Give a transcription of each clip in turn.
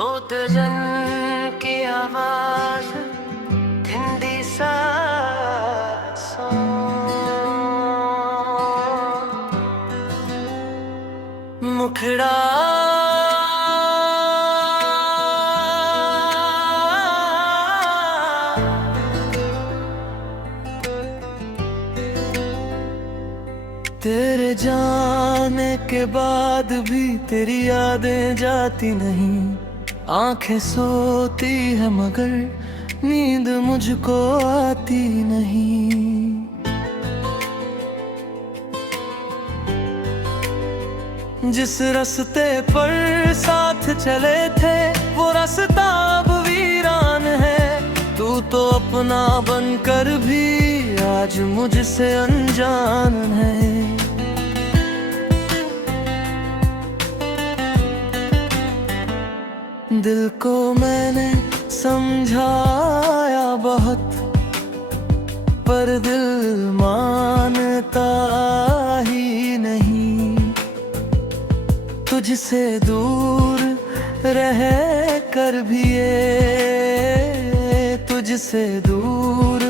तोतजन की आवाज ठंडी सांसों मुखड़ा तेरे जाने के बाद भी तेरी यादें जाती नहीं। आंखें सोती है मगर नींद मुझको आती नहीं। जिस रास्ते पर साथ चले थे वो रास्ता अब वीरान है। तू तो अपना बनकर भी आज मुझसे अनजान है। दिल को मैंने समझाया बहुत, पर दिल मानता ही नहीं। तुझसे दूर रह कर भी ये तुझसे दूर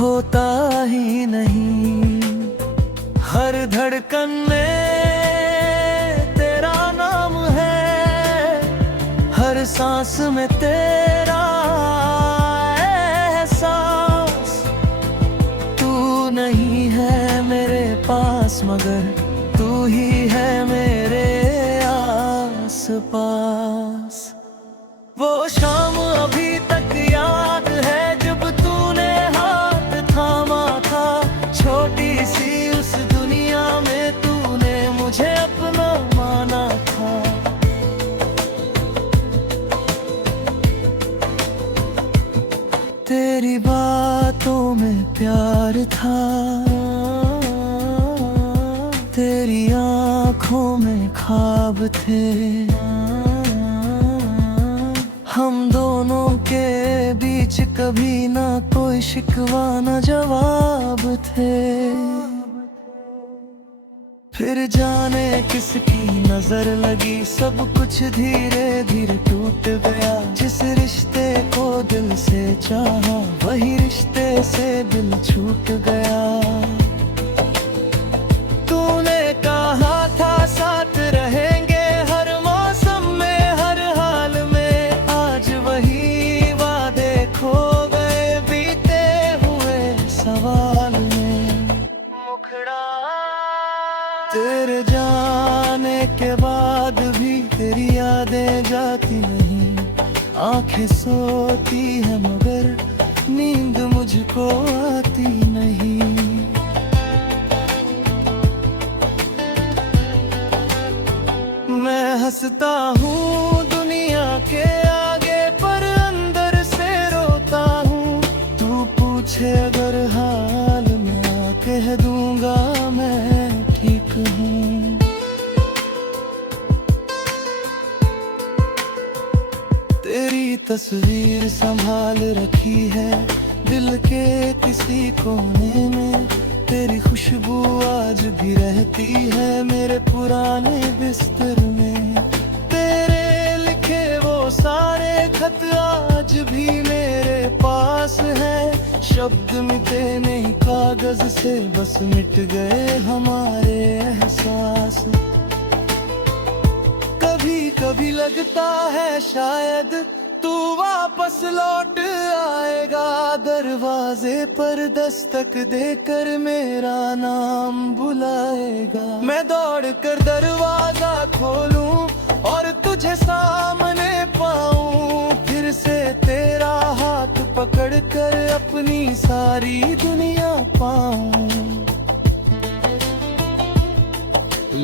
होता ही नहीं। हर धड़कन में तेरा नाम है, हर सांस में तेरा एहसास। तू नहीं है मेरे पास मगर तू ही है मेरे आस पास। वो शाम अभी तक याद है जब तूने हाथ थामा था। छोटी सी उस दुनिया में तूने मुझे अपना माना था। तेरी बातों में प्यार था, तेरी आँखों में ख्वाब थे। हम दोनों के बीच कभी ना कोई शिकवा ना जवाब थे। फिर जाने किसकी नजर लगी, सब कुछ धीरे धीरे टूट गया। जिस रिश्ते को दिल से चाहा वही रिश्ते से दिल छूट गया। तूने कहा था साथ रहेंगे हर मौसम में हर हाल में। आज वही वादे खो गए बीते हुए सवाल में। मुखड़ा तेरे जाने के बाद भी तेरी यादें जाती नहीं। आंखें सोती है मगर नींद मुझको आती नहीं। मैं हंसता हूँ दुनिया के आगे पर अंदर से रोता हूँ। तू पूछे अगर हाल मैं कह दूंगा मैं ठीक हूँ। तेरी तस्वीर संभाल रखी है दिल के किसी कोने में। तेरी खुशबू आज भी रहती है मेरे पुराने बिस्तर में। तेरे लिखे वो सारे खत आज भी मेरे पास हैं। शब्द मिटे नहीं कागज से बस मिट गए हमारे एहसास। कभी कभी लगता है शायद तू वापस लौट आएगा। दरवाजे पर दस्तक देकर मेरा नाम बुलाएगा। मैं दौड़ कर दरवाजा खोलूं और तुझे सामने पाऊं। फिर से तेरा हाथ पकड़ कर अपनी सारी दुनिया पाऊं।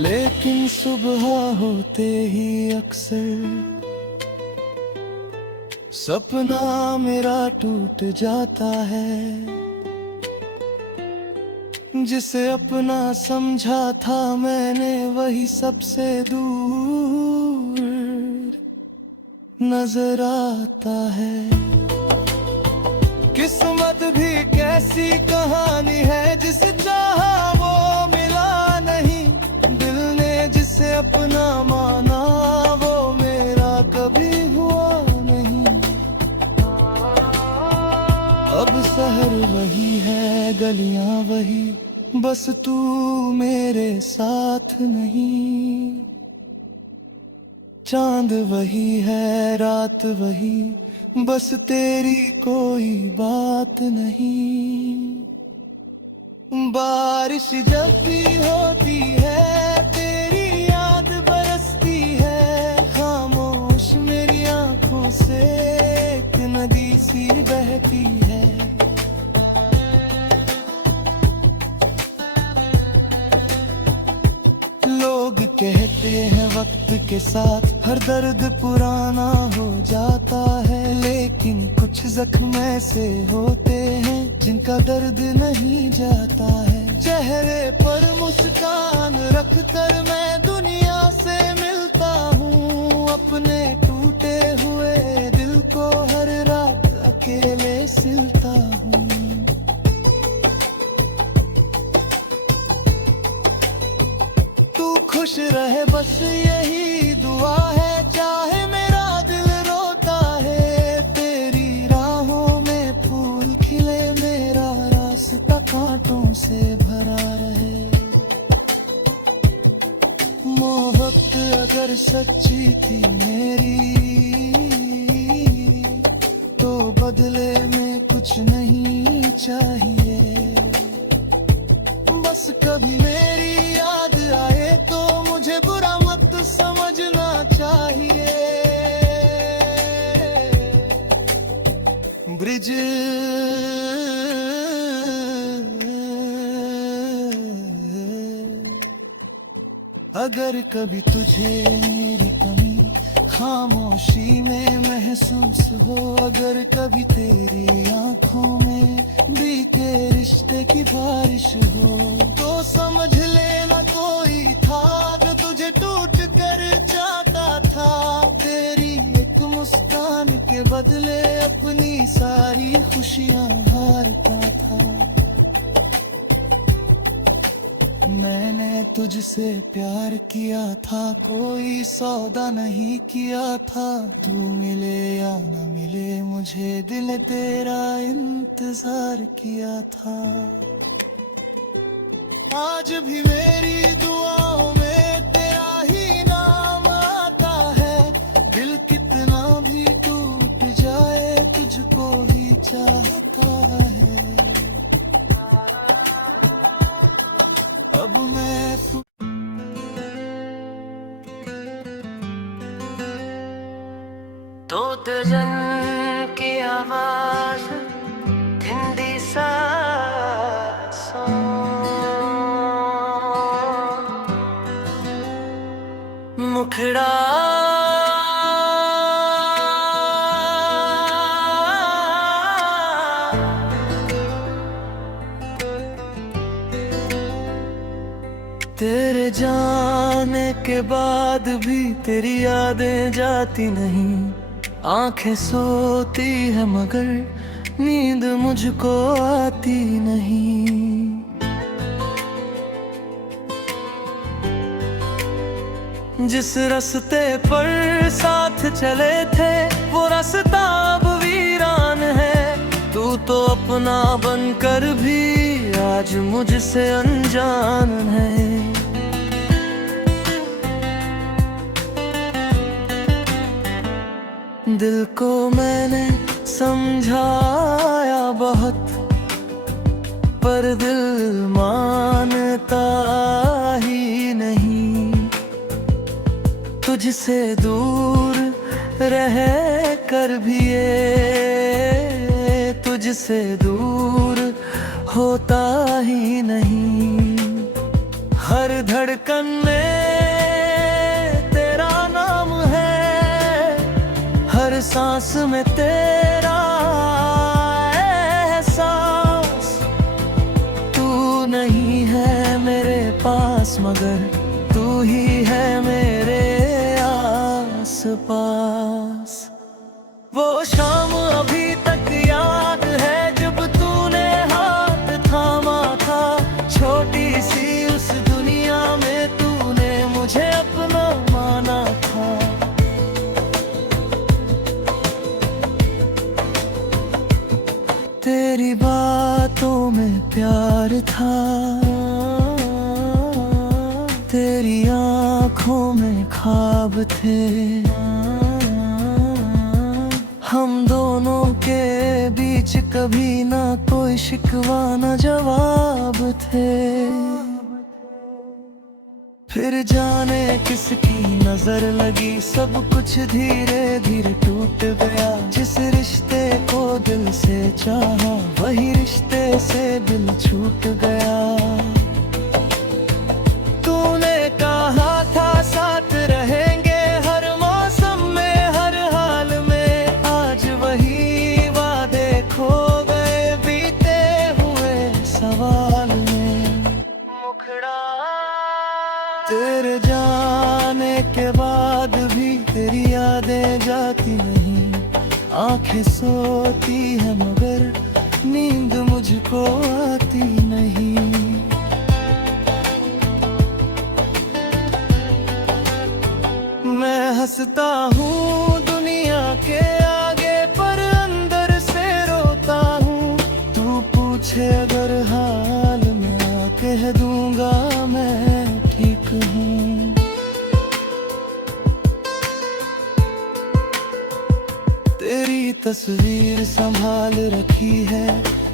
लेकिन सुबह होते ही अक्सर सपना मेरा टूट जाता है। जिसे अपना समझा था मैंने वही सबसे दूर नजर आता है। किस्मत भी कैसी कहानी है, जिसे चाहा वो मिला नहीं। दिल ने जिसे अपना माना वो मेरा कभी हुआ गलियां वही, बस तू मेरे साथ नहीं। चांद वही है, रात वही, बस तेरी कोई बात नहीं। बारिश जब भी होती है तेरी याद बरसती है, खामोश मेरी आंखों से एक नदी सी बहती है। लोग कहते हैं वक्त के साथ हर दर्द पुराना हो जाता है, लेकिन कुछ जख्म ऐसे होते हैं जिनका दर्द नहीं जाता है। चेहरे पर मुस्कान रखकर मैं दुनिया से मिलता हूँ, अपने टूटे हुए दिल को हर रात अकेले सिलता हूँ। खुश रहे बस यही दुआ है, चाहे मेरा दिल रोता है। तेरी राहों में फूल खिले, मेरा रास्ता कांटों से भरा रहे। मोहब्बत अगर सच्ची थी मेरी, तो बदले में कुछ नहीं चाहिए। बस कभी मेरी याद आए तो मुझे बुरा मत समझना चाहिए। ब्रिज अगर कभी तुझे मेरी कमी खामोशी में महसूस हो, अगर कभी तेरी आंखों में बीते रिश्ते की बारिश हो, तो समझ लेना कोई था जो तुझे टूट कर जाता था। तेरी एक मुस्कान के बदले अपनी सारी खुशियां हारता था। मैंने तुझसे प्यार किया था, कोई सौदा नहीं किया था। तू मिले या न मिले मुझे दिल तेरा इंतजार किया था। आज भी मेरी दुआओं में तेरा ही नाम आता है। दिल कितना भी टूट जाए तुझको ही चाहता है। अब मैं तोत जन की आवाज ठंडी सांसों, मुखड़ा तेरे जाने के बाद भी तेरी यादें जाती नहीं। आंखें सोती है मगर नींद मुझको आती नहीं। जिस रास्ते पर साथ चले थे वो रास्ता अब वीरान है। तू तो अपना बनकर भी आज मुझसे अनजान है। दिल को मैंने समझाया बहुत, पर दिल मानता ही नहीं। तुझसे दूर रह कर भी ये तुझसे दूर होता ही नहीं। हर धड़कन में तेरा नाम है, हर सांस में तेरा एहसास। तू नहीं है मेरे पास मगर तू ही है मेरे आस पास। वो शाम अभी तक याद है जब तूने हाथ थामा था। छोटी सी उस दुनिया में तूने मुझे अपना माना था। तेरी बातों में प्यार था, तेरी आंखों में ख्वाब थे, हम दोनों के बीच कभी ना कोई शिकवा ना जवाब थे। फिर जाने किसकी नजर लगी, सब कुछ धीरे धीरे टूट गया। जिस रिश्ते को दिल से चाहा, वही रिश्ते से दिल छूट गया। तूने कहा था साथ रहेंगे हर मौसम में, हर हाल में, आज वही वादे खो गए बीते हुए सवाल में। मुखड़ा तेरे जाने के बाद भी तेरी यादें जाती नहीं, आंखें सोती है मगर नींद मुझको आती नहीं। मैं हंसता हूँ दुनिया के आगे पर अंदर से रोता हूँ। तू पूछे अगर हाल में कह दूंगा मैं ठीक हूँ। तेरी तस्वीर संभाल रखी है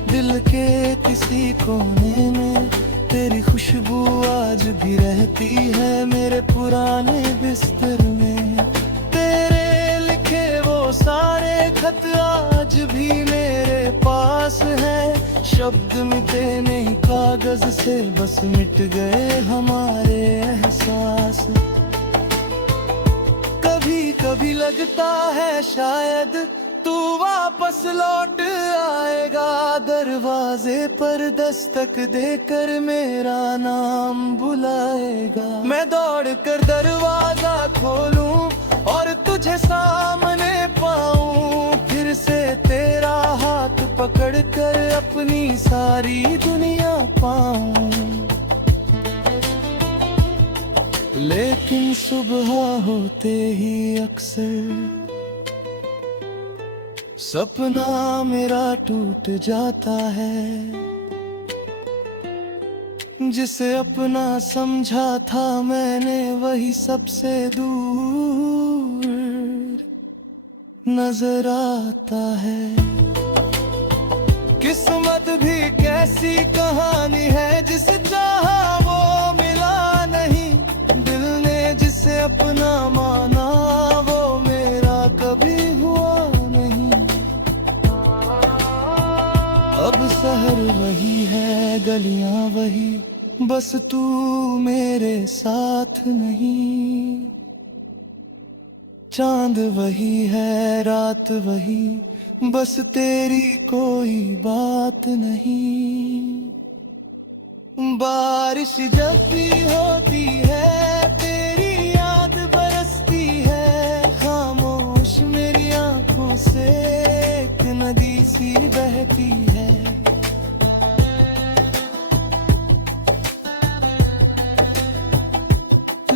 दिल के किसी कोने में, तेरी खुशबू आज भी रहती है मेरे पुराने बिस्तर में। तेरे लिखे वो सारे खत आज भी मेरे पास है, शब्द मिटे नहीं कागज से, बस मिट गए हमारे एहसास। कभी कभी लगता है शायद तू वापस लौट आएगा, दरवाजे पर दस्तक देकर मेरा नाम बुलाएगा। मैं दौड़ कर दरवाजा खोलूं और तुझे सामने पाऊं, फिर से तेरा हाथ पकड़ कर अपनी सारी दुनिया पाऊं। लेकिन सुबह होते ही अक्सर सपना मेरा टूट जाता है, जिसे अपना समझा था मैंने वही सबसे दूर नजर आता है। किस्मत भी कैसी कहानी है, जिसे चाहा वो मिला नहीं, दिल ने जिसे अपना माना वो मेरा कभी हुआ नहीं। अब शहर वही है, गलियां वही, बस तू मेरे साथ नहीं। चांद वही है, रात वही, बस तेरी कोई बात नहीं। बारिश जब भी होती है तेरी याद बरसती है, खामोश मेरी आंखों से एक नदी सी बहती है।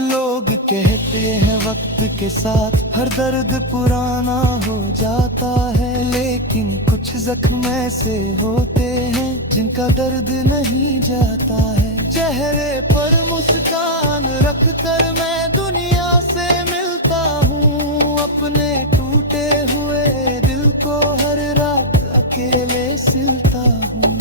लोग कहते हैं वक्त के साथ हर दर्द पुराना हो जाता है, लेकिन कुछ जख्म ऐसे होते हैं जिनका दर्द नहीं जाता है। चेहरे पर मुस्कान रख कर मैं दुनिया से मिलता हूँ, अपने टूटे हुए दिल को हर रात अकेले सिलता हूँ।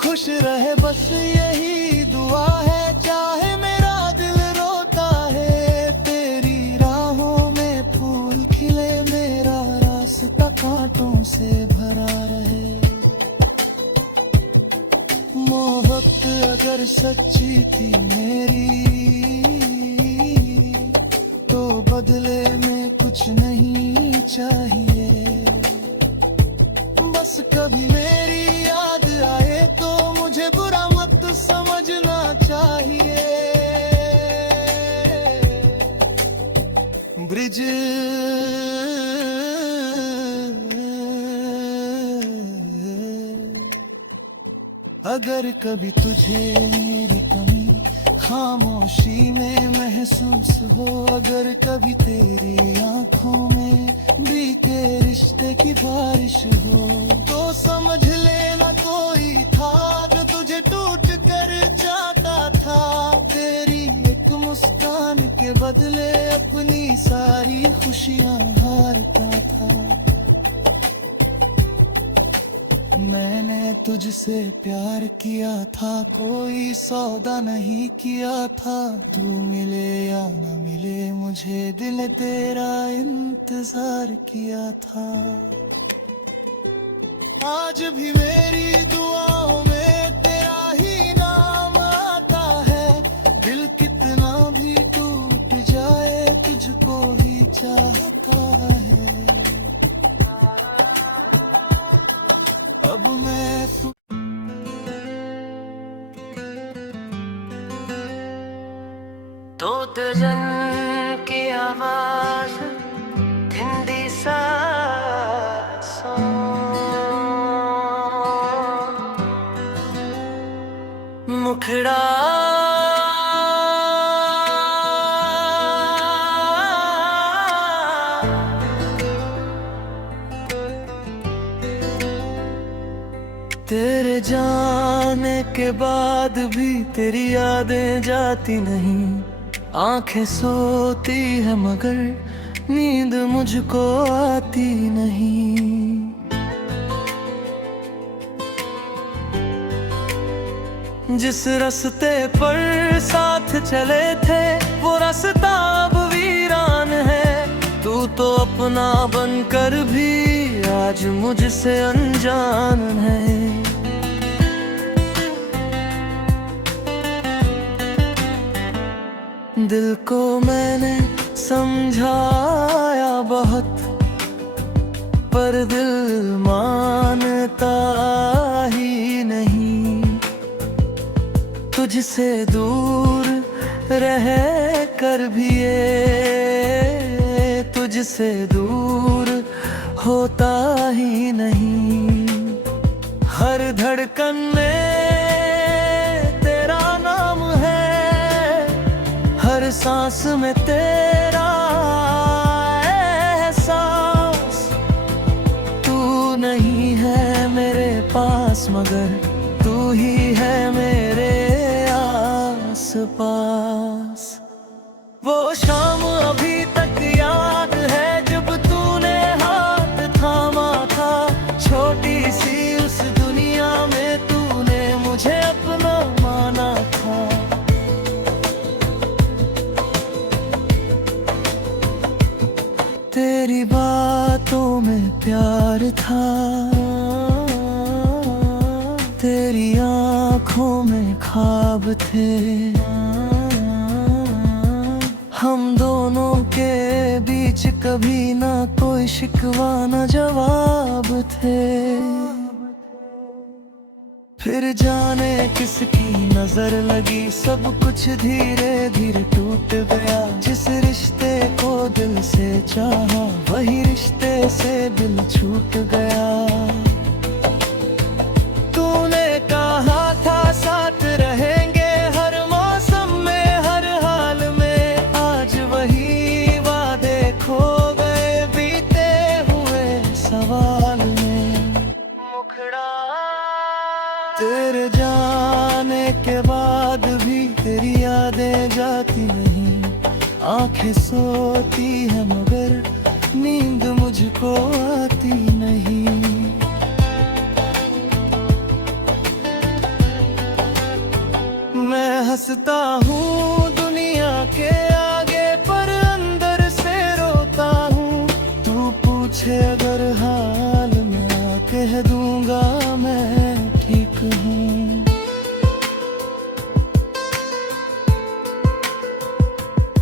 खुश रहे बस यही दुआ है, चाहे मेरा दिल रोता है, तेरी राहों में फूल खिले, मेरा रास्ता कांटों से भरा रहे। मोहब्बत अगर सच्ची थी मेरी तो बदले में कुछ नहीं चाहिए, बस कभी मेरी याद आए तो मुझे बुरा मत समझना चाहिए। ब्रिज अगर कभी तुझे मेरी कमी खामोशी में महसूस हो अगर कभी तेरी आंखों में बीते रिश्ते की बारिश हो, तो समझ लेना कोई था जो तुझे टूट कर जाता था। तेरी एक मुस्कान के बदले अपनी सारी खुशियां हारता था। मैंने तुझसे प्यार किया था, कोई सौदा नहीं किया था। तू मिले या न मिले मुझे दिल तेरा इंतजार किया था। आज भी मेरी दुआओं में तेरा ही नाम आता है। दिल कितना भी टूट जाए तुझको ही चाहता है। अब मैं तोत जन की आवाज थिंदी सांसों, मुखड़ा तेरे जाने के बाद भी तेरी यादें जाती नहीं। आंखें सोती है मगर नींद मुझको आती नहीं। जिस रास्ते पर साथ चले थे वो रास्ता अब वीरान है। तू तो अपना बनकर भी आज मुझसे अनजान है। दिल को मैंने समझाया बहुत, पर दिल मानता ही नहीं। तुझसे दूर रह कर भी ये तुझसे दूर होता ही नहीं। हर धड़कन में तेरा नाम है, हर सांस में तेरा एहसास। तू नहीं है मेरे पास मगर तू ही है मेरे आस पास। वो शाम अभी तक याद है जब तूने हाथ थामा था। छोटी सी उस दुनिया में तूने मुझे अपना माना था। तेरी बातों में प्यार था, तेरी आँखों में ख्वाब थे। हम दोनों के बीच कभी ना कोई शिकवा ना जवाब थे। फिर जाने किसकी नजर लगी, सब कुछ धीरे धीरे टूट गया। जिस रिश्ते को दिल से चाहा वही रिश्ते से दिल छूट गया। तूने कहा था साथ रहेंगे हर मौसम में हर हाल में। आज वही वादे खो गए बीते हुए सवाल में। मुखड़ा तेरे जाने के बाद भी तेरी यादें जाती नहीं। आंखें सोती है मगर नींद मुझको आती नहीं। मैं हंसता हूँ दुनिया के आगे पर अंदर से रोता हूँ। तू पूछे अगर हाल मेरा कह दूंगा मैं ठीक हूँ।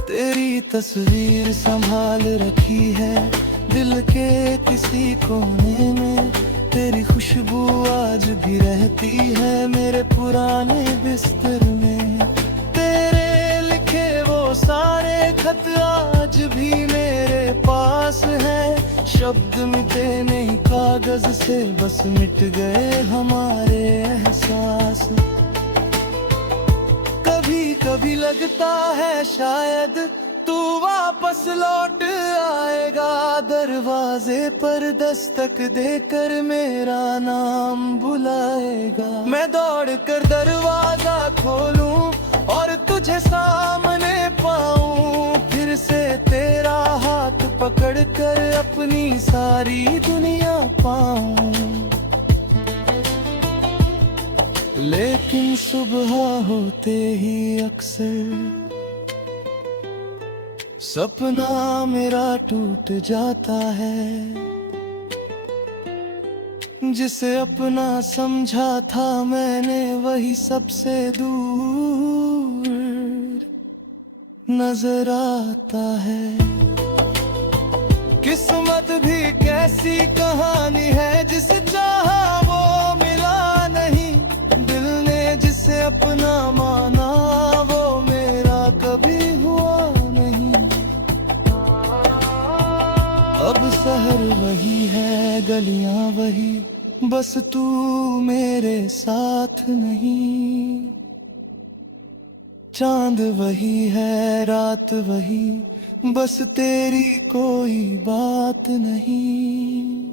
तेरी तस्वीर संभाल रखी है दिल के किसी कोने में। तेरी खुशबू आज भी रहती है मेरे पुराने बिस्तर में। तेरे लिखे वो सारे खत आज भी मेरे पास हैं। शब्द मिटे नहीं कागज से बस मिट गए हमारे एहसास। कभी कभी लगता है शायद तू वापस लौट आएगा। दरवाजे पर दस्तक देकर मेरा नाम बुलाएगा। मैं दौड़ कर दरवाजा खोलूं और तुझे सामने पाऊं। फिर से तेरा हाथ पकड़ कर अपनी सारी दुनिया पाऊं। लेकिन सुबह होते ही अक्सर सपना मेरा टूट जाता है। जिसे अपना समझा था मैंने वही सबसे दूर नजर आता है। किस्मत भी कैसी कहानी है, जिसे चाहा वो मिला नहीं। दिल ने जिसे अपना माना वो मेरा कभी हुआ नहीं। अब शहर वही है, गलियां वही, बस तू मेरे साथ नहीं। चांद वही है, रात वही, बस तेरी कोई बात नहीं।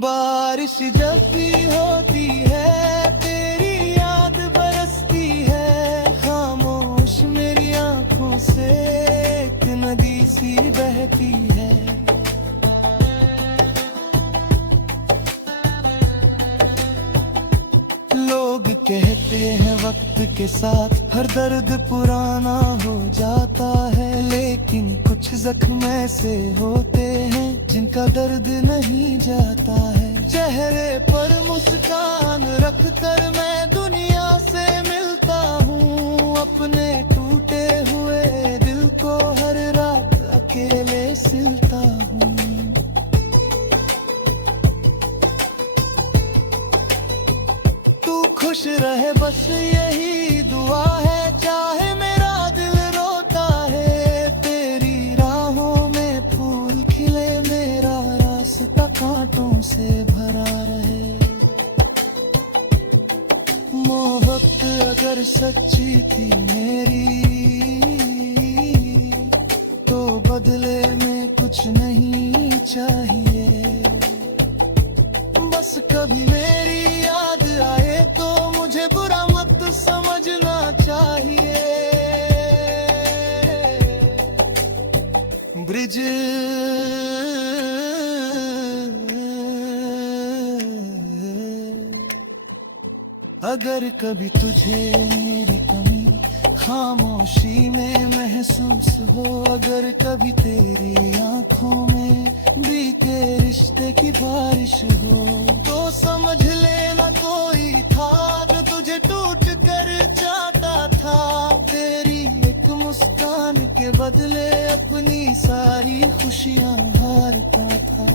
बारिश जब भी होती है तेरी याद बरसती है। खामोश मेरी आंखों से एक नदी सी बहती है। लोग कहते हैं वक्त के साथ हर दर्द पुराना हो जाता है। लेकिन कुछ जख्म ऐसे होते हैं जिनका दर्द नहीं जाता है। चेहरे पर मुस्कान रखकर मैं दुनिया से मिलता हूँ। अपने टूटे हुए दिल को हर रात अकेले सिलता हूँ। खुश रहे बस यही दुआ है, चाहे मेरा दिल रोता है। तेरी राहों में फूल खिले, मेरा रास्ता कांटों से भरा रहे। मोहब्बत अगर सच्ची थी मेरी तो बदले में कुछ नहीं चाहिए। बस कभी मेरी याद आए तो मुझे बुरा मत समझना चाहिए। ब्रिज अगर कभी तुझे मेरी कमी खामोशी में महसूस हो, अगर कभी तेरी आंखों में बीते रिश्ते की बारिश हो, तो समझ लेना कोई था जो तुझे टूट कर जाता था। तेरी एक मुस्कान के बदले अपनी सारी खुशियां हारता था।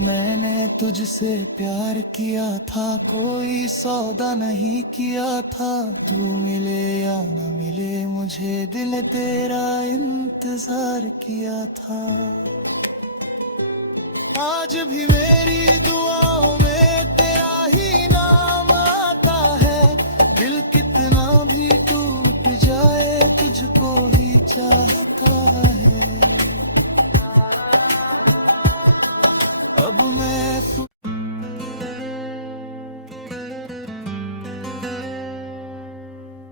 मैंने तुझसे प्यार किया था, कोई सौदा नहीं किया था। तू मिले या न मिले मुझे दिल तेरा इंतजार किया था। आज भी मेरी दुआओं में तेरा ही नाम आता है। दिल कितना भी टूट जाए तुझको ही चाहता है। अब मैं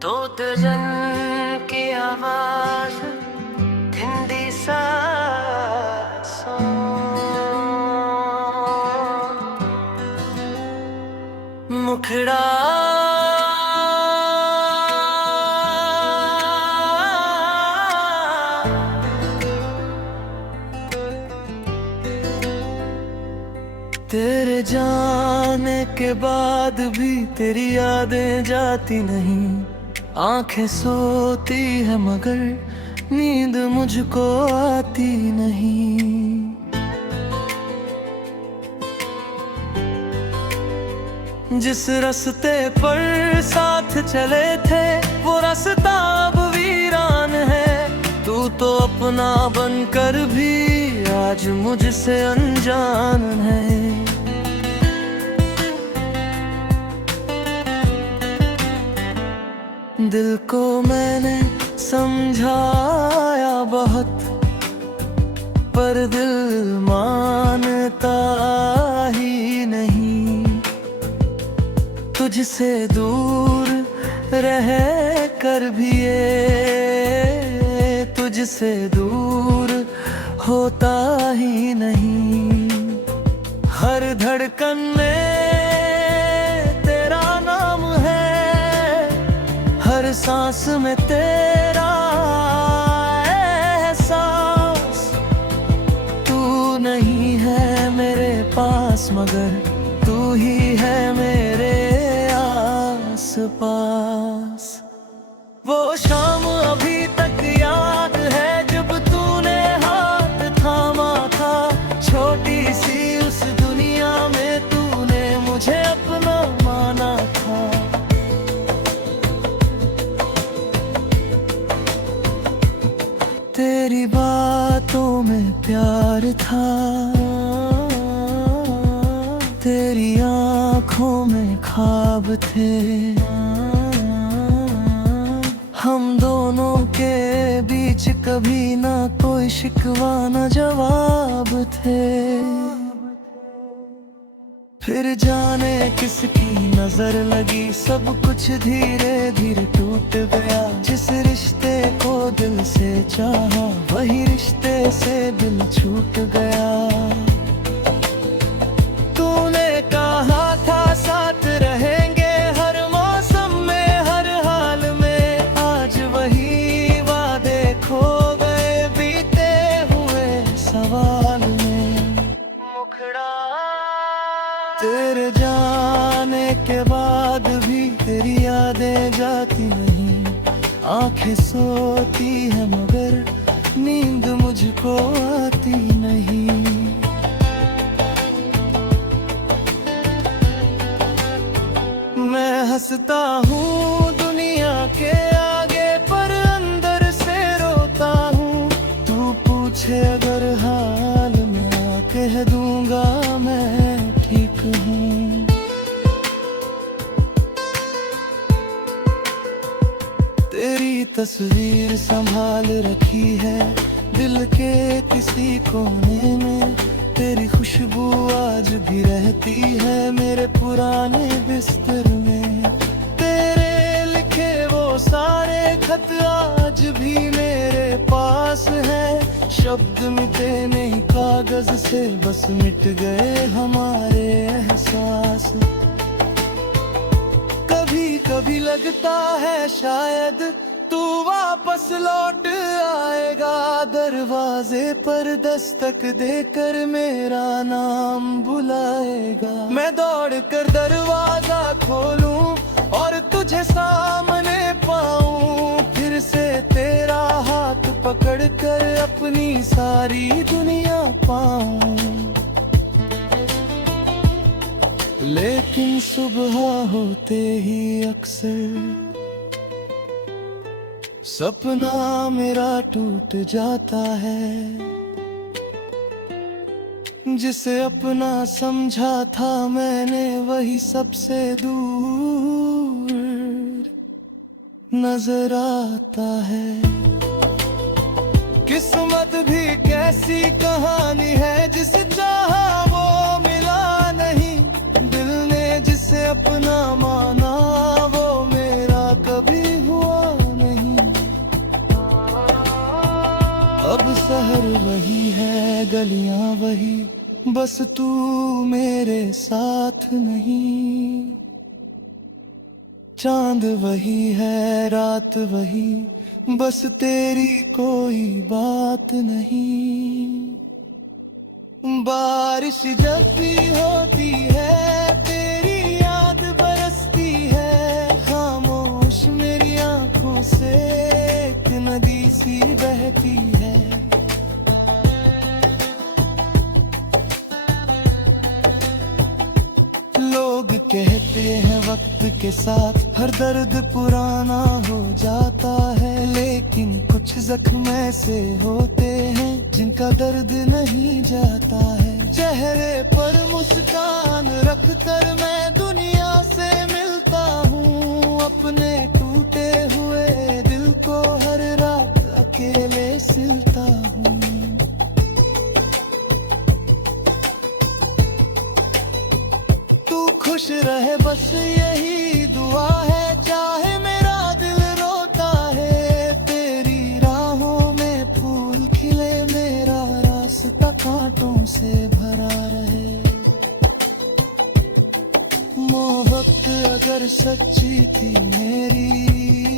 तोत जन की आवाज थिंदी सांसों, मुखड़ा तेरे जाने के बाद भी तेरी यादें जाती नहीं। आंखें सोती है मगर नींद मुझको आती नहीं। जिस रास्ते पर साथ चले थे वो रास्ता अब वीरान है। तू तो अपना बनकर भी आज मुझसे अनजान है। दिल को मैंने समझाया बहुत, पर दिल मानता ही नहीं। तुझसे दूर रह कर भी ये तुझसे दूर होता ही नहीं। हर धड़कन में तेरा नाम है, हर सांस में तेरा एहसास। तू नहीं है मेरे पास मगर तू ही है मेरे आस पास। वो शाम अभी तक याद है जब तूने हाथ थामा था। छोटी सी उस दुनिया में तूने मुझे अपना माना था। तेरी बातों में प्यार था, तेरी आँखों में ख्वाब थे। हम दोनों के बीच कभी ना कोई शिकवा ना जवाब थे। फिर जाने किसकी नजर लगी, सब कुछ धीरे धीरे टूट गया। जिस रिश्ते को दिल से चाहा वही रिश्ते से दिल छूट गया। तूने कहा था साथ रहेंगे हर मौसम में हर हाल में। आज वही वादे खो गए बीते हुए सवाल में। मुखड़ा तेरे जाने के बाद भी तेरी यादें जाती नहीं। आंखें सोती है मगर नींद मुझको आती नहीं। मैं हंसता हूँ दुनिया के आगे पर अंदर से रोता हूँ। तू पूछे अगर हाल मैं कह दूंगा मैं ठीक हूँ। तेरी तस्वीर संभाल रखी है दिल के किसी कोने में। तेरी खुशबू आज भी रहती है मेरे पुराने बिस्तर में। तेरे लिखे वो सारे खत आज भी मेरे पास है। शब्द मिटे नहीं कागज से बस मिट गए हमारे एहसास। कभी कभी लगता है शायद तू वापस लौट आएगा। दरवाजे पर दस्तक देकर मेरा नाम बुलाएगा। मैं दौड़ कर दरवाजा खोलूं और तुझे सामने पाऊं। फिर से तेरा हाथ पकड़ कर अपनी सारी दुनिया पाऊं। लेकिन सुबह होते ही अक्सर सपना मेरा टूट जाता है। जिसे अपना समझा था मैंने वही सबसे दूर नजर आता है। किस्मत भी कैसी कहानी है जिसे चाहा वो मिला नहीं। दिल ने जिसे अपना माना वो मेरा कभी हुआ नहीं। अब शहर वही है गलियां वही, बस तू मेरे साथ नहीं। चांद वही है रात वही, बस तेरी कोई बात नहीं। बारिश जब भी होती है तेरी याद बरसती है। खामोश मेरी आंखों से एक नदी सी बहती है। लोग कहते हैं वक्त के साथ हर दर्द पुराना हो जाता है। लेकिन कुछ जख्म ऐसे होते हैं जिनका दर्द नहीं जाता है। चेहरे पर मुस्कान रखकर मैं दुनिया से मिलता हूँ। अपने टूटे हुए खुश रहे बस यही दुआ है, चाहे मेरा दिल रोता है। तेरी राहों में फूल खिले, मेरा रास्ता कांटों से भरा रहे। मोहब्बत अगर सच्ची थी मेरी